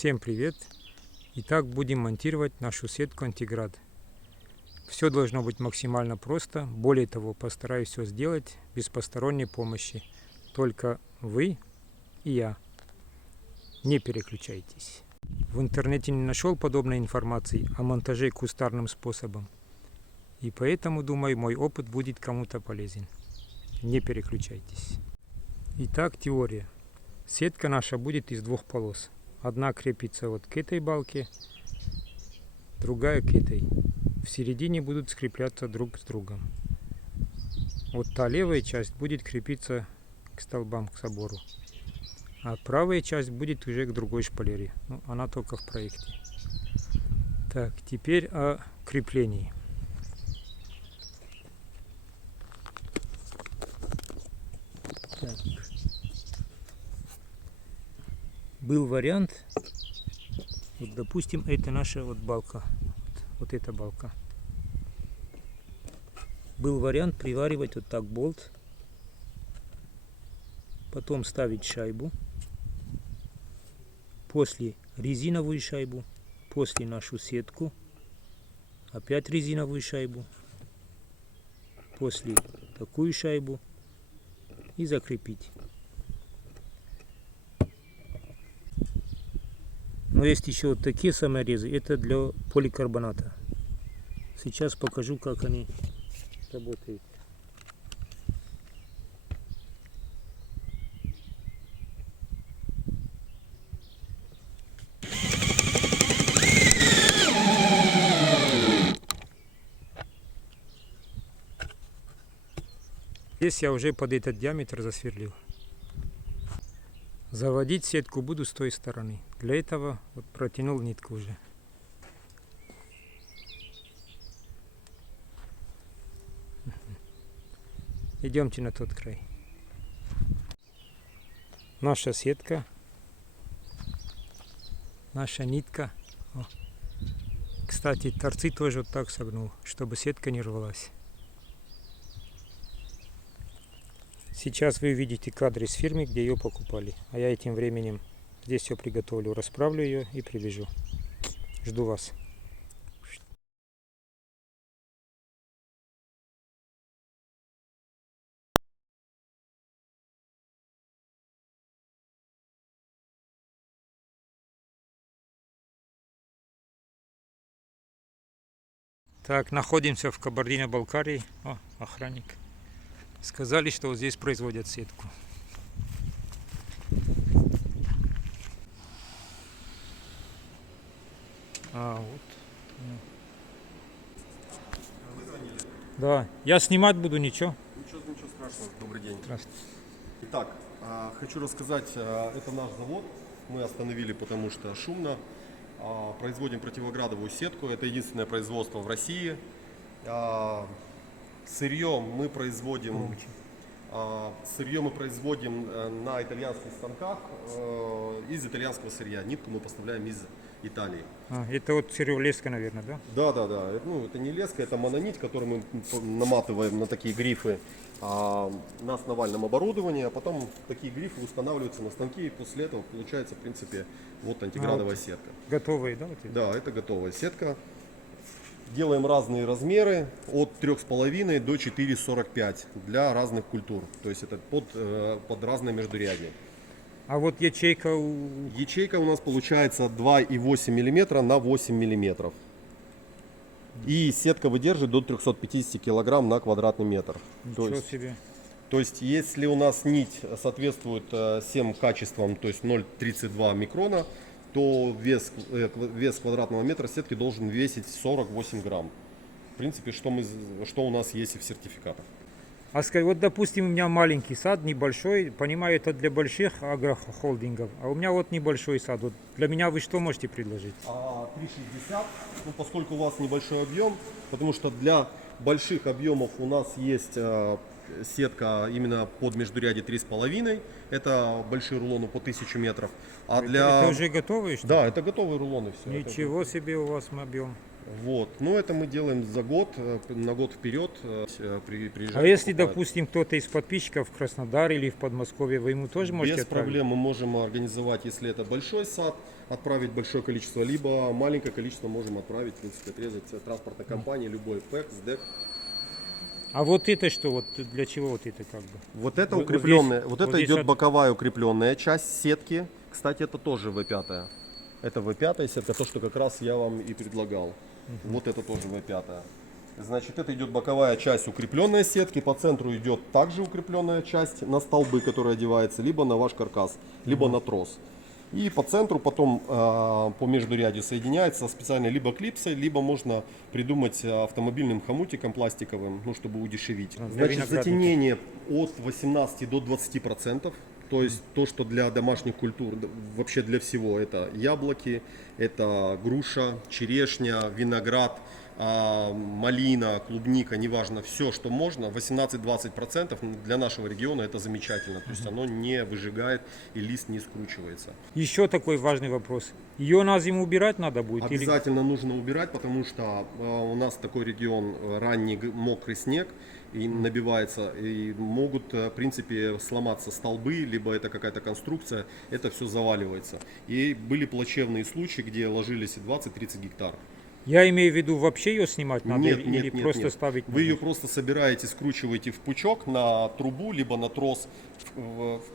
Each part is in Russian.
Всем привет! Итак, будем монтировать нашу сетку антиград. Все должно быть максимально просто. Более того, постараюсь все сделать без посторонней помощи. Только вы и я. Не переключайтесь. В интернете не нашел подобной информации о монтаже кустарным способом. И поэтому, думаю, мой опыт будет кому-то полезен. Не переключайтесь. Итак, теория. Сетка наша будет из двух полос. Одна крепится вот к этой балке, другая к этой. В середине будут скрепляться друг с другом. Вот та левая часть будет крепиться к столбам, к собору. А правая часть будет уже к другой шпалере. Ну, она только в проекте. Так, теперь о креплении. Так. Был вариант, вот, допустим, это наша вот балка, вот эта балка. Был вариант приваривать вот так болт, потом ставить шайбу, после резиновую шайбу, после нашу сетку, опять резиновую шайбу, после такую шайбу и закрепить. Но есть еще вот такие саморезы, это для поликарбоната. Сейчас покажу, как они работают. Здесь я уже под этот диаметр засверлил. Заводить сетку буду с той стороны. Для этого вот протянул нитку уже. Идемте на тот край. Наша сетка. Наша нитка. О. Кстати, торцы тоже вот так согнул, чтобы сетка не рвалась. Сейчас вы увидите кадры с фирмы, где ее покупали. А я этим временем здесь все приготовлю, расправлю ее и привяжу. Жду вас. Так, находимся в Кабардино-Балкарии. О, охранник. Сказали, что вот здесь производят сетку. А, вот. Да, я снимать буду, ничего. Ничего страшного. Добрый день. Здравствуйте. Итак, хочу рассказать, это наш завод. Мы остановили, потому что шумно. Производим противоградовую сетку. Это единственное производство в России. Сырье мы производим на итальянских станках из итальянского сырья. Нитку мы поставляем из Италии. Это вот леска, наверное, да? Да. Ну, это не леска, это мононить, которую мы наматываем на такие грифы на основальном оборудовании, а потом такие грифы устанавливаются на станки, и после этого получается, в принципе, вот антиградовая сетка. Готовые, да? Вот Да, это готовая сетка. Делаем разные размеры от 3,5 до 4,45 для разных культур. То есть это под разные междурядья. А вот ячейка Ячейка у нас получается 2,8 мм на 8 мм. И сетка выдерживает до 350 кг на квадратный метр. Ничего себе. То есть если у нас нить соответствует всем качествам, то есть 0,32 микрона, то вес квадратного метра сетки должен весить 48 грамм. В принципе, что у нас есть и в сертификатах. А скажи, вот допустим, у меня маленький сад, небольшой, понимаю, это для больших агрохолдингов, а у меня вот небольшой сад. Вот для меня вы что можете предложить? 3,60, ну, поскольку у вас небольшой объем, потому что для больших объемов у нас есть сетка именно под междурядье 3,5, это большие рулоны по 1000 метров. Это уже готовые, что ли? Да, это готовые рулоны. Все. Ничего себе у вас объем. Вот. Но это мы делаем за год, на год вперед. А если, допустим, кто-то из подписчиков в Краснодар или в Подмосковье, вы ему тоже можете Без отправить? проблем мы можем организовать, если это большой сад, отправить большое количество, либо маленькое количество можем отправить, в принципе, отрезать транспортной компании, любой ПЭК, СДЭК. А вот это что? Вот для чего вот это как бы? Вот это Вот укрепленная, здесь- вот вот это здесь идет от- боковая укрепленная часть сетки. Кстати, это тоже V5. Это V5 сетка, то, что как раз я вам и предлагал. Вот это тоже V5. Значит, это идет боковая часть укрепленной сетки, по центру идет также укрепленная часть на столбы, которая одевается либо на ваш каркас, либо на трос. И по центру потом по междурядью соединяется специальной либо клипсой, либо можно придумать автомобильным хомутиком пластиковым, ну, чтобы удешевить. Для Значит, виноградника. затенение от 18 до 20%. То есть то, что для домашних культур, вообще для всего, это яблоки, это груша, черешня, виноград, малина, клубника, неважно, все, что можно, 18-20% для нашего региона это замечательно. То есть оно не выжигает и лист не скручивается. Еще такой важный вопрос. Ее на зиму убирать надо будет? или- Обязательно нужно убирать, потому что у нас такой регион, ранний мокрый снег, и набивается, и могут, в принципе, сломаться столбы, либо это какая-то конструкция, это все заваливается. И были плачевные случаи, где ложились и 20-30 гектар. Я имею в виду, вообще ее снимать надо или просто нет. ставить? Вы ее надо? просто собираете, скручиваете в пучок на трубу, либо на трос,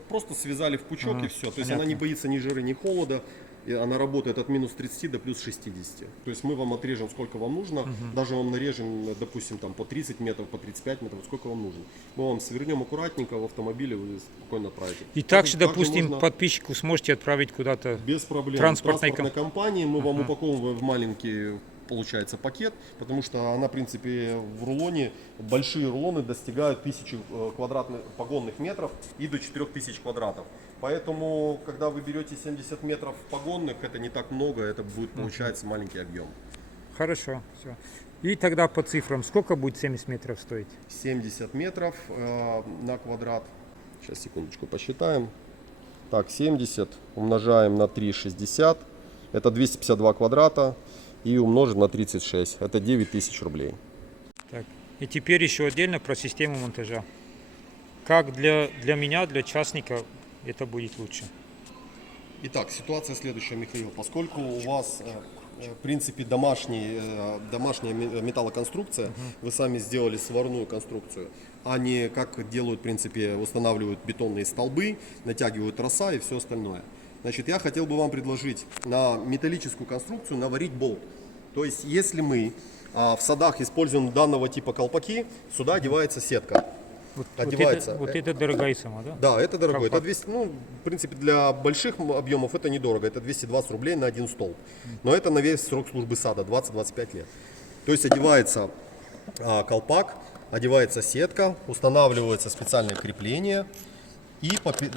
просто связали в пучок и все. То есть она не боится ни жары, ни холода. И она работает от минус 30 до плюс 60. То есть мы вам отрежем сколько вам нужно, даже вам нарежем, допустим, там по 30 метров, по 35 метров, сколько вам нужно. Мы вам свернем аккуратненько в автомобиле, вы спокойно отправите. И также, Также допустим, можно подписчику сможете отправить куда-то. без проблем. транспортной Компании мы вам упаковываем в маленький, получается, пакет, потому что она, в принципе, в рулоне, большие рулоны достигают 1000 квадратных погонных метров и до 4000 квадратов. Поэтому, когда вы берете 70 метров погонных, это не так много, это будет, получается, маленький объем. Хорошо, все. И тогда по цифрам, сколько будет 70 метров стоить? 70 метров на квадрат. Сейчас, секундочку, посчитаем. Так, 70 умножаем на 3,60. Это 252 квадрата. И умножить на 36. Это 9000 рублей. Так. И теперь еще отдельно про систему монтажа. Как для меня, для частника, это будет лучше? Итак, ситуация следующая, Михаил. Поскольку у вас, в принципе, домашняя металлоконструкция, вы сами сделали сварную конструкцию, а не как делают, в принципе, устанавливают бетонные столбы, натягивают троса и все остальное. Значит, я хотел бы вам предложить на металлическую конструкцию наварить болт. То есть, если мы в садах используем данного типа колпаки, сюда одевается сетка. Одевается. Вот это дорогая сама, да? Да, это дорого. Это Колпак. 200, ну, в принципе, для больших объемов это недорого. Это 220 рублей на один столб. Но это на весь срок службы сада, 20-25 лет. То есть одевается колпак, одевается сетка, устанавливается специальное крепление. И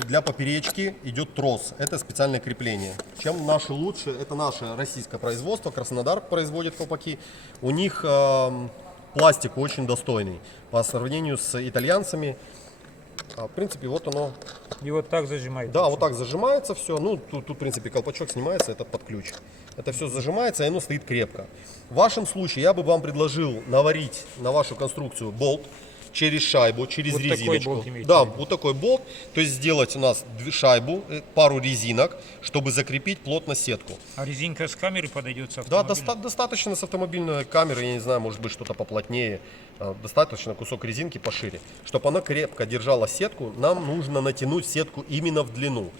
для поперечки идет трос. Это специальное крепление. Чем наши лучше, это наше российское производство. Краснодар производит колпаки. У них пластик очень достойный по сравнению с итальянцами. В принципе, вот оно. И вот так зажимаете. Да, вот так зажимается все. Ну, тут, в принципе, колпачок снимается, это под ключ. Это все зажимается, и оно стоит крепко. В вашем случае я бы вам предложил наварить на вашу конструкцию болт через шайбу, через Вот такой резиночку. болт имеете Да, в виду? вот такой болт. То есть сделать у нас шайбу, пару резинок, чтобы закрепить плотно сетку. А резинка с камеры подойдет с Да, автомобиля? достаточно с автомобильной камеры, я не знаю, может быть что-то поплотнее, достаточно кусок резинки пошире. Чтобы она крепко держала сетку, нам нужно натянуть сетку именно в длину.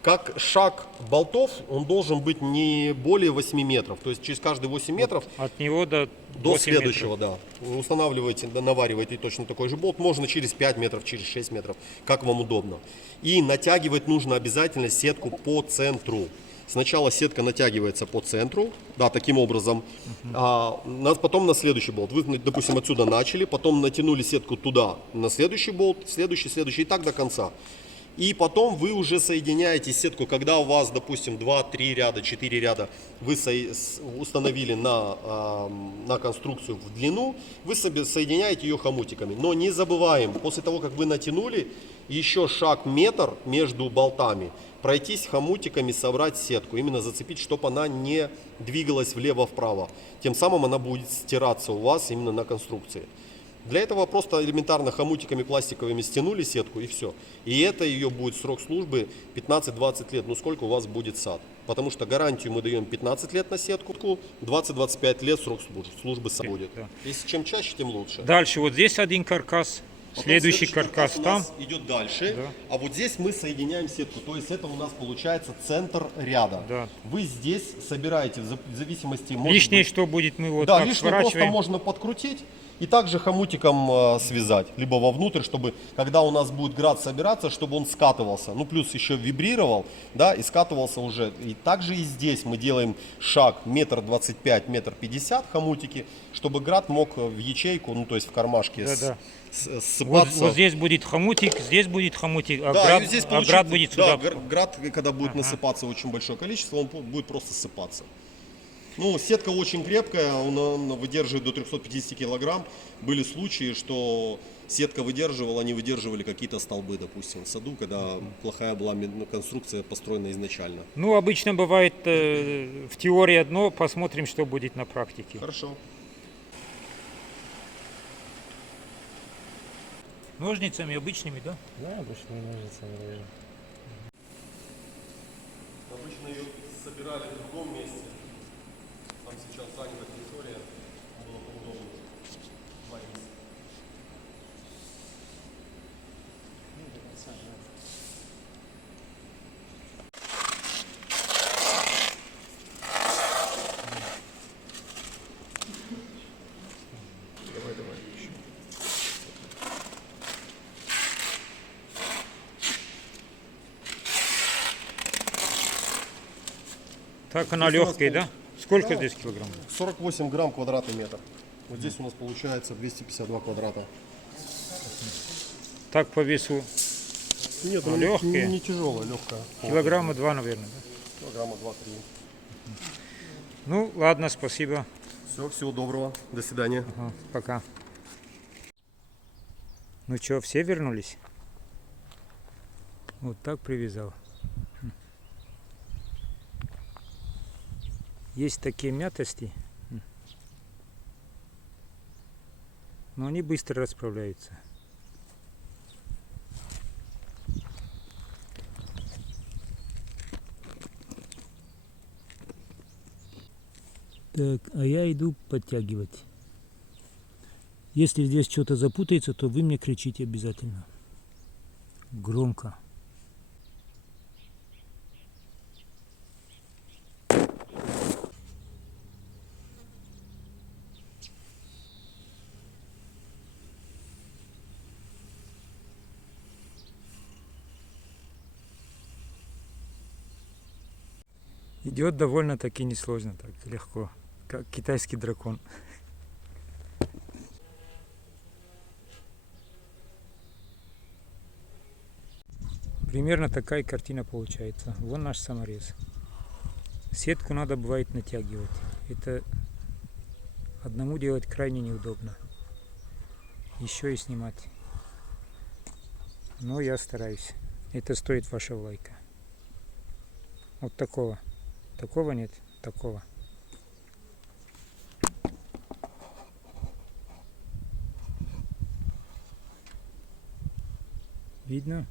Как шаг болтов, он должен быть не более 8 метров, то есть через каждые 8 метров От него до 8 следующего, метров. да. Вы устанавливаете, навариваете точно такой же болт. Можно через 5 метров, через 6 метров, как вам удобно. И натягивать нужно обязательно сетку по центру. Сначала сетка натягивается по центру, да, таким образом. Потом на следующий болт. Вы, допустим, отсюда начали, потом натянули сетку туда, на следующий болт, следующий, и так до конца. И потом вы уже соединяете сетку, когда у вас, допустим, 2-3 ряда, 4 ряда вы установили на конструкцию в длину, вы соединяете ее хомутиками. Но не забываем, после того, как вы натянули, еще шаг метр между болтами, пройтись хомутиками, собрать сетку, именно зацепить, чтобы она не двигалась влево-вправо. Тем самым она будет стираться у вас именно на конструкции. Для этого просто элементарно хомутиками пластиковыми стянули сетку и все. И это ее будет срок службы 15-20 лет. Ну сколько у вас будет сад? Потому что гарантию мы даем 15 лет на сетку, 20-25 лет срок службы сад будет. Да. Если чем чаще, тем лучше. Дальше вот здесь один каркас, Потом следующий каркас у там. нас идет дальше, Да. а вот здесь мы соединяем сетку. То есть это у нас получается центр ряда. Да. Вы здесь собираете в зависимости... может Лишнее, быть, что будет, мы вот да, так лишнее просто сворачиваем. можно подкрутить и также хомутиком связать, либо вовнутрь, чтобы когда у нас будет град собираться, чтобы он скатывался. Ну плюс еще вибрировал, да, и скатывался уже. И также и здесь мы делаем шаг 1,25 м, 1,50 м хомутики, чтобы град мог в ячейку, ну то есть в кармашке Да-да. Вот, ссыпаться. вот здесь будет хомутик, здесь будет хомутик, а, Да, град, и здесь а град будет да, сюда. град, когда будет насыпаться очень большое количество, он будет просто ссыпаться. Ну, сетка очень крепкая, она выдерживает до 350 килограмм. Были случаи, что сетка выдерживала, не выдерживали какие-то столбы, допустим, в саду, когда плохая была конструкция построена изначально. Ну, обычно бывает в теории одно, посмотрим, что будет на практике. Хорошо. Ножницами обычными, да? Да, обычные ножницы режем. Обычно ее собирали в другом месте. Там сейчас занята территория, было поудобнее. Два места. Давай, давай. Так она Здесь у нас легкая, да? Сколько Да. здесь килограмм? 48 грамм квадратный метр. Вот здесь у нас получается 252 квадрата. Так по весу Нет, А, она легкая? не тяжелая, легкая. килограмма 2, наверное. Да? Килограмма 2-3. Ну, ладно, спасибо. Все, всего доброго. До свидания. Ага, пока. Ну что, все вернулись? Вот так привязал. Есть такие мятости, но они быстро расправляются. Так, а я иду подтягивать. Если здесь что-то запутается, то вы мне кричите обязательно. Громко. Идет довольно-таки несложно, так легко, как китайский дракон. Примерно такая картина получается. Вон наш саморез. Сетку надо бывает натягивать. Это одному делать крайне неудобно. Еще и снимать. Но я стараюсь. Это стоит вашего лайка. Вот такого. Такого нет, такого. Видно?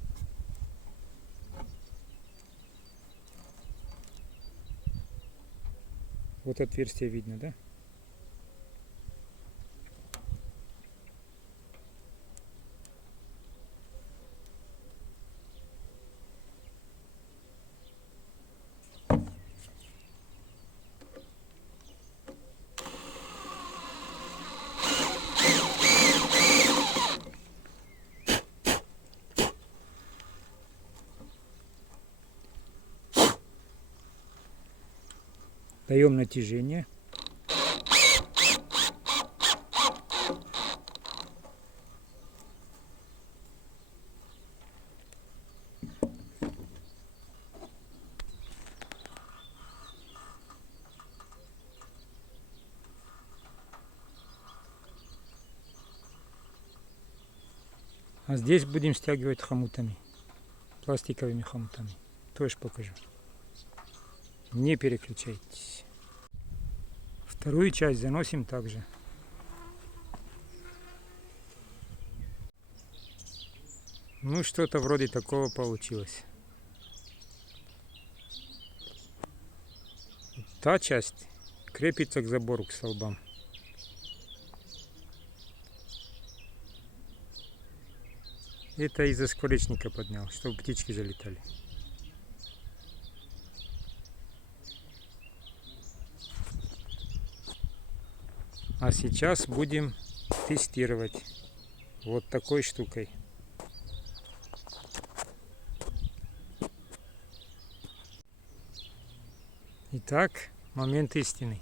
Вот отверстие видно, да? Даем натяжение. А здесь будем стягивать хомутами, пластиковыми хомутами. Тоже покажу. Не переключайтесь. Вторую часть заносим также. Ну, что-то вроде такого получилось. Та часть крепится к забору, к столбам. Это из-за скворечника поднял, чтобы птички залетали. А сейчас будем тестировать вот такой штукой. Итак, момент истины.